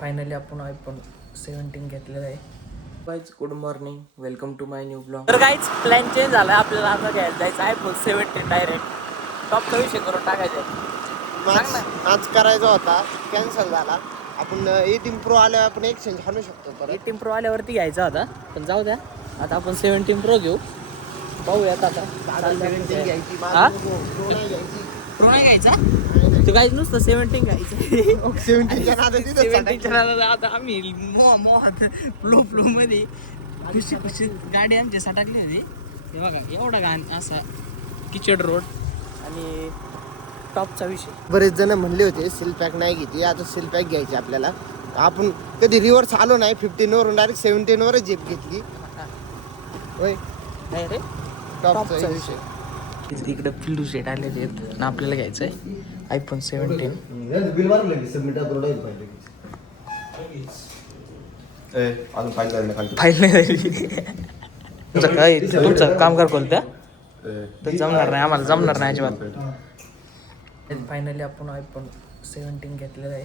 Finally आपण iPhone 17 घेतलेला आहे. Guys good morning, welcome to my new blog. तर गाईज प्लॅन चेंज झाला, आपल्याला आता घ्यायला जायचं आयफोन 17 डायरेक्ट टॉपचा विषय करून टाकायचा. आज करायचा होता, कॅन्सल झाला. आपण 18 प्रो आल्यावर आपण एक्सचेंज आणू शकतो. 18 प्रो आल्यावरती घ्यायचा होता, पण जाऊ द्या, आता आपण 17 प्रो घेऊ. पाहूयात आता. प्रो नाही घ्यायचा तू गाईज, नुसतं 17 घ्यायचं. 17 आता आम्ही फ्लो फ्लो मध्ये खुशी खुशी गाडी आमची सटाकली होती. हे बघा एवढा गाण असा किचड रोड आणि टॉपचा विषय. बरेच जण म्हणले होते सील पॅक नाही घेतली, आता सील पॅक घ्यायची आपल्याला. आपण कधी रिव्हर्स आलो नाही, 15 वरून डायरेक्ट 17 वरच जीप घेतली. होय नाही रे, टॉपचा विषय. तिकडे फ्लू सेट आलेले आहेत आणि आपल्याला घ्यायचं आहे आयफोन 17. फाईल नाही झाली. तुमचं काय, तुमचं काम कर कोणत्या तर जमणार नाही, आम्हाला जमणार नाही अजिबात. फायनली आपण आयफोन 17 घेतलेला आहे.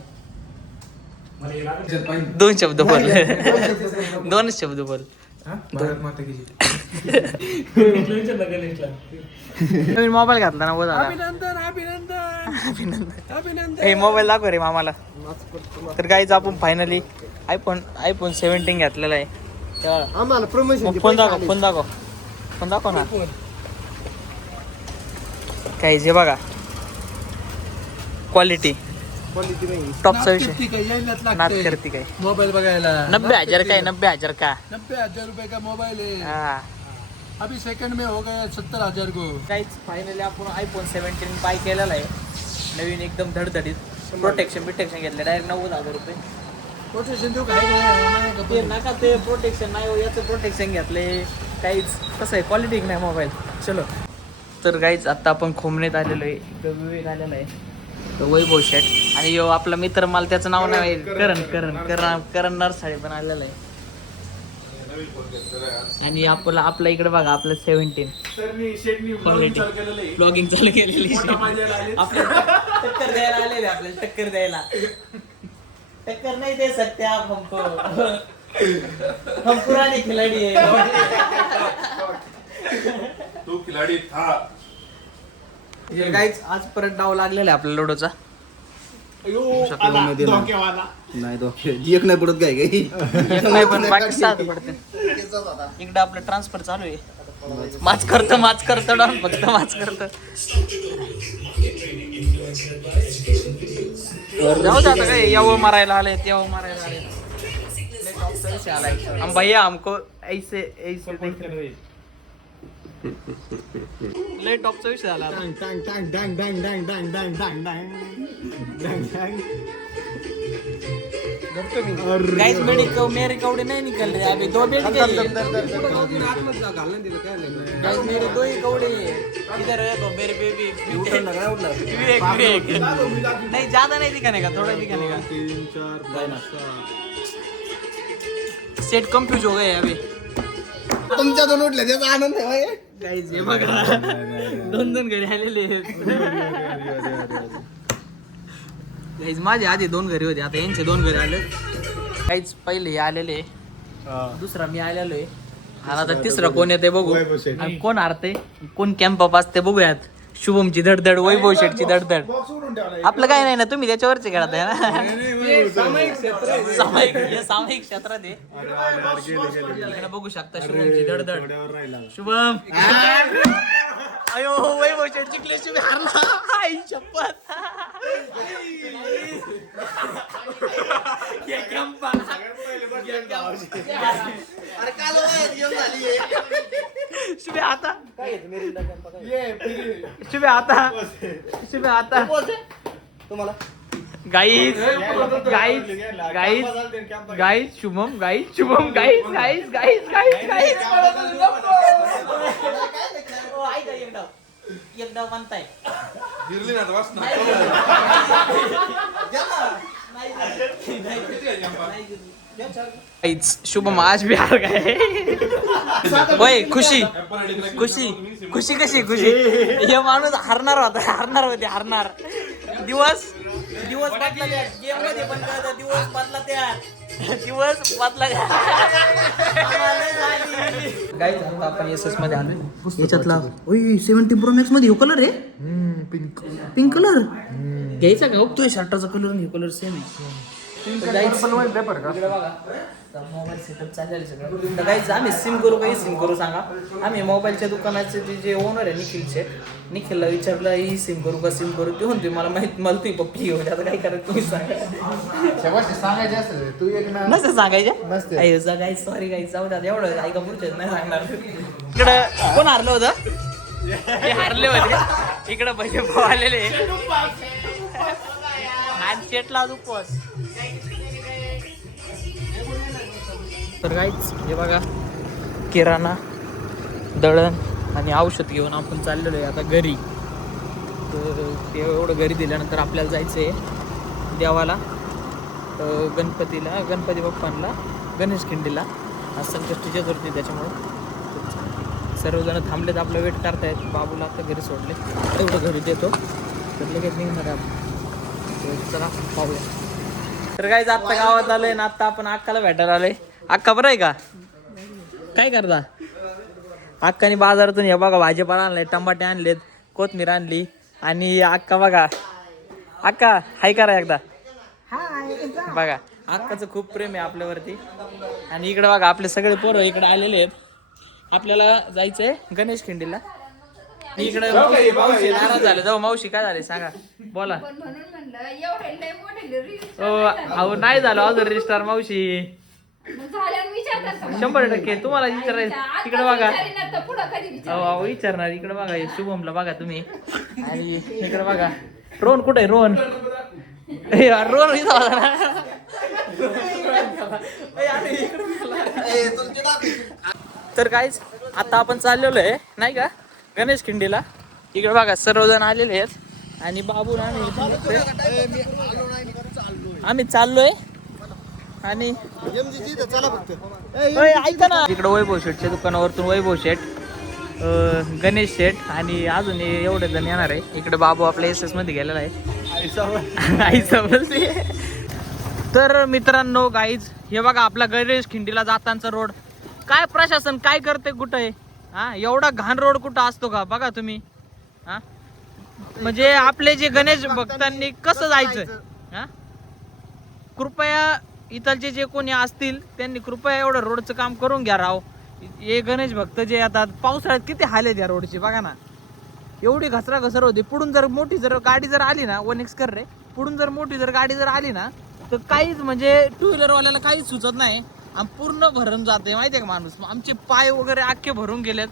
दोन शब्द बोल, दोनच शब्द बोल. नवीन मोबाईल घातला ना, बोला अभिनंदन. हे मोबाईल दाखव रे मामाला. तर काहीच आपण फायनली आयफोन 17 घेतलेला आहे. आम्हाला प्रमोशन फोन दाखव, फोन दाखव, फोन दाखव ना. काही जे बघा क्वालिटी टॉपचा विषय नाद करते काय. मोबाइल बघायला 90,000 काय, 90,000 का, 90,000 रुपए का मोबाइल है. हा. अभी सेकंड में हो गया 70,000 को. काहीच फायनली आपण आयफोन 17 बाय केलेला आहे. नवीन एकदम धडधडीत. प्रोटेक्शन घेतलं डायरेक्ट 90,000 रुपये. प्रोटेक्शन देऊ काय ते नका, ते प्रोटेक्शन नाही हो, याचं प्रोटेक्शन घेतले. काहीच कसं आहे, क्वालिटी नाही मोबाईल. चलो तर काहीच आता आपण खोमनेत आलेलो आहे, विवेक आलेला आहे, तो वैभव शेट. आणि यो आपला मित्र, मला त्याचं नाव नाही, करण नरसाळे पण आलेला आहे. आणि आपला इकडे बघा, आपलं 17 ब्लॉगिंग चालू केलेली. आपल्याला टक्कर द्यायला आलेले, आपल्याला टक्कर द्यायला. टक्कर नाही दे सकते आप हमको, हम पुराने खिलाडी है. तू खिलाडी था. गाईज आज परत डाव लागलेला आहे आपल्या लोडोचा. नाही एक नाही पडत काय नाही, पण बाकी 7 पडते. इकडं आपलं ट्रान्सफर चालू आहे. माच करतो डाऊन, फक्त माच करतो. जाऊ दे आता, काय यावं मारायला आले, तेव्हा मारायला आले. हम भैया हमको ऐसे लय टॉपचा विषय झाला. गाइस मेरे कौड़े नहीं निकल रहे अभी. 2 बेड के गाइस, मेरे 2 ही कौड़े इधर है. तो मेरे बेबी नहीं, ज्यादा नहीं दिखाने का, थोड़ा दिखाने का. 3 4 सेट कंफ्यूज हो गए अभी. तुमच्या दोन उठले त्याचा आनंद आहे. गाइस हे बघा, 2 घरी आलेले. गाइस माझे आधी 2 घरी होते, आता यांचे 2 घरी आले. काहीच पहिले हे आलेले, दुसरा मी आलेलो आहे. आणि आता तिसरा कोण येते बघू, आणि कोण हारते, कोण कॅम्प अप असते बघूयात. शुभमची धडधड, वैभव शेठची धडधड. आपलं काय नाही ना, तुम्ही त्याच्यावरचे खेळत आहे ना. सामायिक क्षेत्रात आहे. बघू शकता शुभमची धडधड. शुभम अयो, वैभव शेठ जिंकले, शुभ हारला. आई शपथ. शुभे आता, शुभे आता तुम्हाला गाईज शुभम एकदा म्हणताय शुभम आज भी हार गए. होय, खुशी कशी खुशी. हे माणूस हारणार होते दिवस दिवस बदला त्या गेम मध्ये पण कळतं दिवस बदला त्या दिवस बदला गाईज आता आपण एस एस मध्ये आलो याच्यातला 70 प्रो मॅक्स मध्ये कलर आहे पिंक कलर घ्यायचा का तुझ्या शर्टाचा कलर आणि कलर सेम आहे मोबाईल सेटअप चाललेलं सगळं तर काहीच आम्ही सिम करू काही सिम करू सांगा आम्ही मोबाईलच्या दुकानाचे जे ओनर आहे निखिल शेठ निखिलला विचारलं ही सिम करू का सिम करू ते म्हणते मला माहित मला तुम्ही पप्पी घेऊन आता काय करायचं तुम्ही सांगा सांगायचे असतं तू एक ना नसतं सांगायचे काही सॉरी काही जाऊ द्या एवढं ऐका पुढच्या नाही सांगणार इकडं कोण हारलं होतं ते हारले होते इकडं भजे भाऊ आलेले आणि शेटला उपवास तर काहीच हे बघा किराणा दळण आणि औषध घेऊन आपण चाललेलो आहे आता घरी तर ते एवढं घरी दिल्यानंतर आपल्याला जायचं आहे देवाला गणपतीला गणपती बाप्पांना गणेश खिंडीला आज संकष्टी चतुर्थी त्याच्यामुळं सर्वजण थांबलेत आपलं वेट करतायत बाबूला आता घरी सोडले एवढं घरी देतो तर लगेच निघणार आहे आपण चला पाहूया तर काहीच आत्ता गावात आलोय ना आत्ता आपण अक्काला भेटायला आलोय अक्का बरं आहे का काय करता अक्काने बाजारातून हे बघा भाजीपाला आणलाय टमाटे आणलेत कोथमीर आणली आणि अक्का बघा अक्का हाय करा एकदा बघा अक्काचं खूप प्रेम आहे आपल्यावरती आणि इकडे बघा आपले सगळे पोरं इकडे आलेले आहेत आपल्याला जायचंय गणेश खिंडीला इकडे मावशी नाराज झाले जाऊ मावशी काय झाले सांगा बोला अहो नाही झालं अजून रजिस्टार मावशी 100% तुम्हाला विचारायचं तिकडे बघा अहो विचारणार इकडे बघा शुभमला बघा तुम्ही आणि इकडे बघा रोहन कुठे आहे रोहन रोहन तर काहीच आता आपण चाललेलो आहे नाही का गणेश खिंडीला इकडे बघा सर्वजण आलेले आहेत आणि बाबू आम्ही चाललोय आणि ऐका ना इकडे वैभव शेठच्या दुकानावरतून वैभव शेठ गणेश शेठ आणि अजून एवढे जण येणार आहे इकडे बाबू आपल्या एस एस मध्ये गेलेला आहे आई समजते तर मित्रांनो गाईज हे बघा आपला गणेश खिंडीला जातांचा रोड काय प्रशासन काय करते कुठं आहे हा एवढा घाण रोड कुठं असतो का बघा तुम्ही हा म्हणजे आपले जे गणेश भक्तांनी कसं जायचं हा कृपया इथलचे जे कोणी असतील त्यांनी कृपया एवढं रोडचं काम करून घ्या राव हे गणेश भक्त जे येतात पावसाळ्यात किती हाल आहेत या रोडची बघा ना एवढी घसरा घसर होती पुढून जर मोठी जर गाडी जर आली ना 1x कर रे पुढून जर मोठी जर गाडी जर आली ना तर काहीच म्हणजे 2 व्हीलरवाल्याला काहीच सुचत नाही आणि पूर्ण भरून जाते माहितीये का माणूस आमचे पाय वगैरे अख्खे भरून गेलेत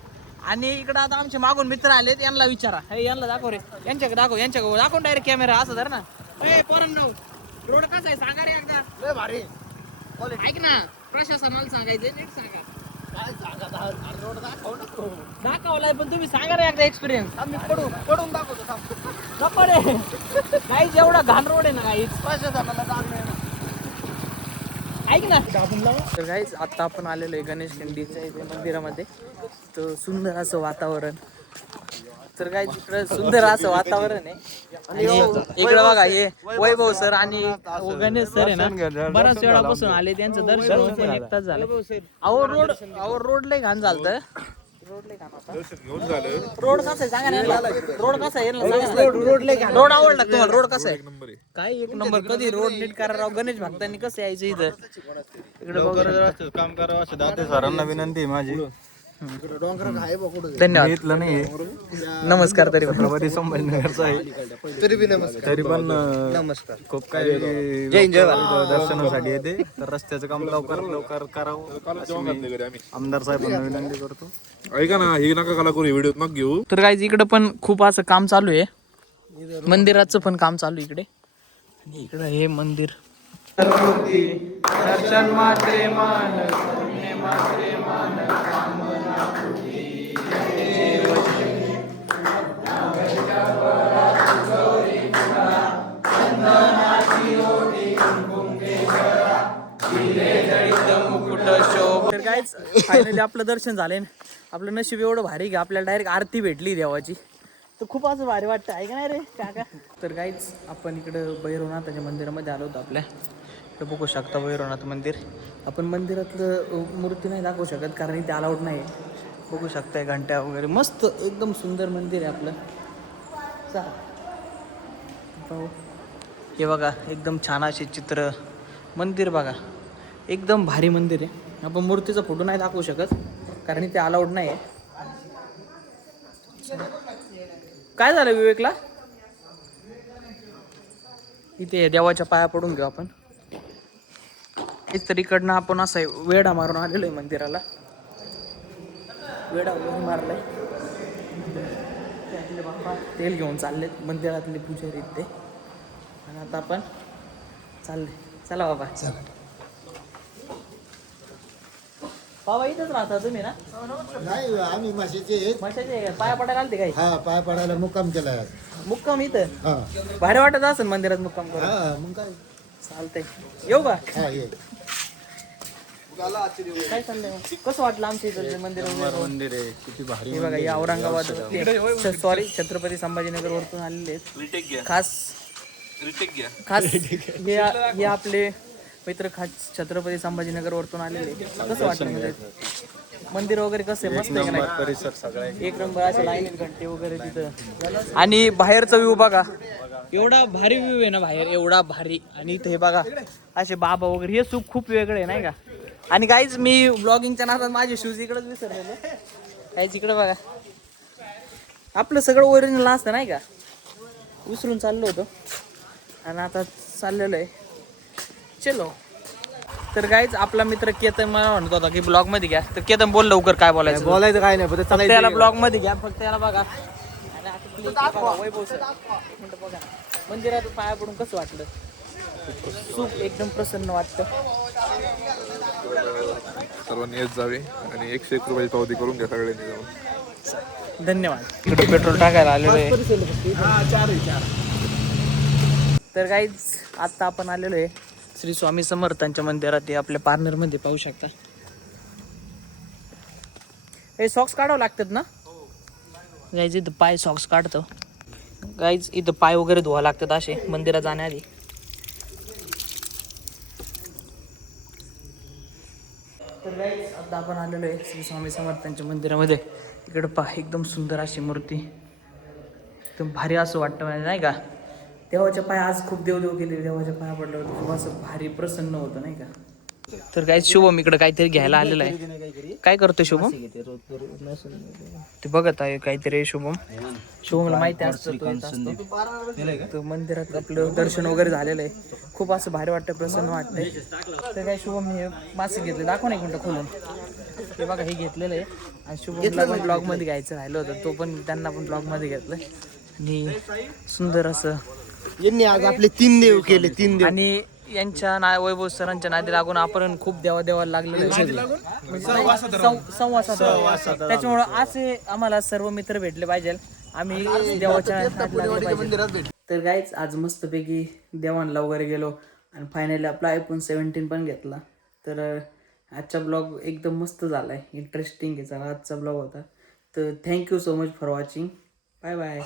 आणि इकडे आता आमचे मागून मित्र आलेत यांना विचारा हे यांना दाखव रे यांच्याकडे दाखव डायरेक्ट कॅमेरा असं धर ना ए पोरांनो रोड कसा आहे सांगा रे एकदा लय भारी ऐक ना प्रशासनाला सांगायचं नीट सांगा काय सांगा रोड दाखवलाय पण तुम्ही सांगा रे एकदा एक्सपिरियन्स आम्ही पडून दाखवतो रे काहीच एवढा घाण रोड आहे ना काहीच प्रशासनाला ऐक ना तर काहीच आता आपण आलेलो आहे गणेश खिंडीच्या इथे मंदिरामध्ये तर सुंदर असं वातावरण तर काय इकडं सुंदर असं वातावरण आहे आणि इकडं बघा हे वैभव सर आणि गणेश सर आहे ना बऱ्याच वेळापासून आले त्यांचं दर्शन होऊन 1 तास झालं अहो रोड लय घाण झालतं रोड कसा आहे सांगा ना रोड कसा आहे रोड आवडला तुम्हाला रोड कसा आहे काय 1 नंबर कधी रोड नीट करा राव गणेश भक्तांनी कसं यायचं इथं काम करावं असं दाते सरांना विनंती आहे माझी धन्यवाद नमस्कार तरी छत्रपती संभाजीनगरचा आहे तरी पण नमस्कार खूप काही दर्शनासाठी येते तर रस्त्याचं काम लवकर करावं अशी मी आमदार साहेबांना विनंती करतो ऐका ना हे नका कला करू व्हिडिओ मग घेऊ तर काय इकडं पण खूप असं काम चालू आहे मंदिराचं पण काम चालू आहे इकडे आणि इकडं हे मंदिर दर्शन मात्रे मान तर कायच फायनली आपलं दर्शन झालंय आपलं नशीब एवढं भारी की आपल्याला डायरेक्ट आरती भेटली देवाची तर खूप असं भारी वाटतं आहे का नाही रे काका. तर काहीच आपण इकडं भैरवनाथाच्या मंदिरामध्ये आलो होतो आपल्या. इकडं बघू शकता भैरवनाथ मंदिर. आपण मंदिरातलं मूर्ती नाही दाखवू शकत कारण इथे अलाउड नाही. बघू शकताय घंट्या वगैरे मस्त एकदम सुंदर मंदिर आहे आपलं. चला पाहू. हे बघा एकदम छान असे चित्र मंदिर बघा एकदम भारी मंदिर आहे. आपण मूर्तीचा फोटो नाही दाखवू शकत कारण इथे अलाउड नाही आहे. काय झालं विवेकला. इथे देवाच्या पाया पडून घेऊ आपण. इतर इकडनं आपण असं वेढा मारून आलेलो आहे मंदिराला. वेढा वगैरे मारलाय. आपले बाप्पा तेल घेऊन चाललेत मंदिरातले पुजारी ते. आणि आता आपण चालले. चला बाबा. बाबा इथंच राहता तुम्ही ना. नाही आम्ही माशाचे मशाचे पाया पडायला आलते काही. हा पाय पडायला मुक्काम केलाय आज. मुक्काम इथं हा भारी वाटत असेल मंदिरात मुक्काम करून. हा मग काय. चालतंय येऊ का. हा ये. काय चाललंय मग? कसं वाटलं आमच्या इथं मंदिर वगैरे? मंदिर आहे किती भारी. हे बघा या औरंगाबाद सॉरी छत्रपती संभाजीनगर वरतून आलेले आहेत. खास हे आपले मित्र खास छत्रपती संभाजीनगर वरतून आलेले आहेत. कसं वाटलं म्हणजे मंदिर वगैरे कसं आहे? मस्त आहे का नाही? परिसर सगळा एक नंबर असे लाईन घंटे वगैरे तिथं. आणि बाहेरचा व्ह्यू बघा एवढा भारी व्ह्यू आहे ना बाहेर एवढा भारी. आणि इथे हे बघा असे बाबा वगैरे हे सुख खूप वेगळं आहे नाही का. आणि काहीच मी ब्लॉगिंगच्या नादात माझे शूज इकडेच विसरलेले. काहीच इकडे बघा आपलं सगळं ओरिजिनल असतं नाही का. विसरून चाललो होतो आणि आता चाललेलो आहे. चलो. तर काहीच आपला मित्र केतन मला म्हणत होता की ब्लॉग मध्ये घ्या. तर केतन बोल लवकर काय बोलायचं. बोलायचं काय नाही फक्त याला ब्लॉग मध्ये घ्या. फक्त याला बघा. आणि आता बघा, वैभव सर म्हणतो बघा मंदिरात पाया पडून कसं वाटलं. सुख एकदम प्रसन्न वाटतं. सर्वांनी येत जावे आणि 101 रुपयाची पावती करून घ्या सगळ्यांनी जाऊन. धन्यवाद. इकडे पेट्रोल टाकायला आलेलो आहे. तर काहीच आता आपण आलेलो आहे श्री स्वामी समर्थांच्या मंदिरात. हे आपल्या पार्लर मध्ये पाहू शकता. हे सॉक्स काढावं लागतात ना गाईज. इथं पाय सॉक्स काढतो गाईज. इथं पाय वगैरे धुवा लागतात असे मंदिरात जाण्याआधी. तर गाईज आता आपण आलेलो आहे श्री स्वामी समर्थांच्या मंदिरामध्ये. इकडं पहा एकदम सुंदर अशी मूर्ती. एकदम भारी असं वाटतं म्हणजे नाही का. देवाच्या पाया आज खूप देवदेव केले. देवाच्या पाया पडल्यावर खूप असं भारी प्रसन्न होतं नाही का. तर काय शुभम इकडे काहीतरी घ्यायला आलेला आहे. काय करतोय शुभम. ते बघत आहे काहीतरी शुभम. शुभमला माहिती असतं तो मंदिरात आपलं दर्शन वगैरे झालेलं आहे. खूप असं भारी वाटतं प्रसन्न वाटतंय. तर काय शुभम हे मासे घेतले दाखव ना एक मिनिटं खोलून. हे बघा हे घेतलेलं आहे. आणि शुभमला पण ब्लॉग मध्ये घ्यायचं राहिलं होतं. तो पण त्यांना पण ब्लॉग मध्ये घेतलं. आणि सुंदर असं यांनी आज आपले 3 देव केले. 3 देव. आणि यांच्या वैभव सरांच्या नादी लागून आपण खूप देवाला लागलेलो आहे. संवासात. त्याच्यामुळं असे आम्हाला सर्व मित्र भेटले पाहिजे. आम्ही देवाच्या नादी लागले पाहिजे. तर गाईच आज मस्तपैकी देवांना वगैरे गेलो आणि फायनली आपला iPhone 17 पण घेतला. तर आजचा ब्लॉग एकदम मस्त झाला आहे. इंटरेस्टिंग आहे. चला आजचा ब्लॉग होता. तर thank you so much for watching. Bye bye.